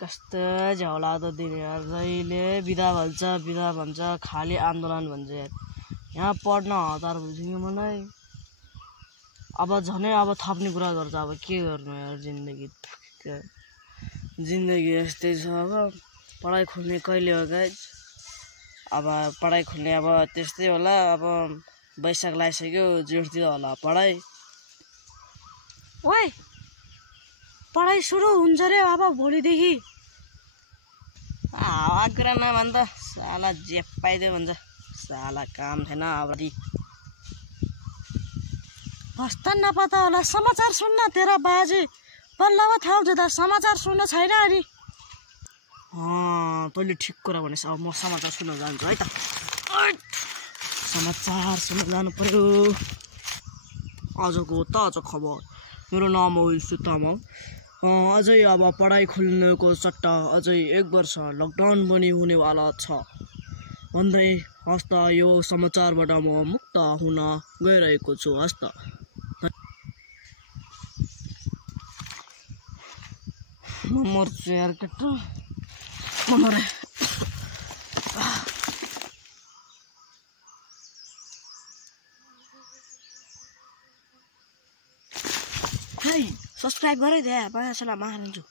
कस्तो झौलादो दिन यार जहिले बिदा भन्छ खाली आन्दोलन भन्छ यार यहाँ पढ्न हतार भइसक्यो मलाई अब झनै अब थप्ने कुरा गर्छ अब के गर्नु यार जिन्दगी यस्तै छ अब पढाइ खुल्ने कहिले हो गाइज अब पढाइ खुल्ने अब त्यस्तै होला अब वैशाख लागिसक्यो जेठतिर होला पढाइ ओइ पढाइ सुरु हुन्छ रे अब भोलिदेखि हावा कुरा नभन्दा साला जे पाइदियो भन्छ साला काम छैन अब हस्ता नपता होला समाचार सुन्न तेरा बाजे बल्ल थाहा हुन्छ त समाचार सुन्न छैन अनि तैँले ठिक कुरा भनेस् अब म समाचार सुन्न जान्छु है त समाचार सुन्न जानु पर्यो आजको ताजा खबर मेरो नाम हो युसुफ तामाङ अझै अब पढाइ खुल्नुको सट्टा अझै 1 वर्ष लकडाउन पनि हुनेवाला छ भन्दै हस्ता यो समाचारबाट म मुक्त हुन गइरहेको छु हस्ता म मर्छु यार केटा म मरे हाई सब्सक्राइब गरे दे पाँचला मारिन्छु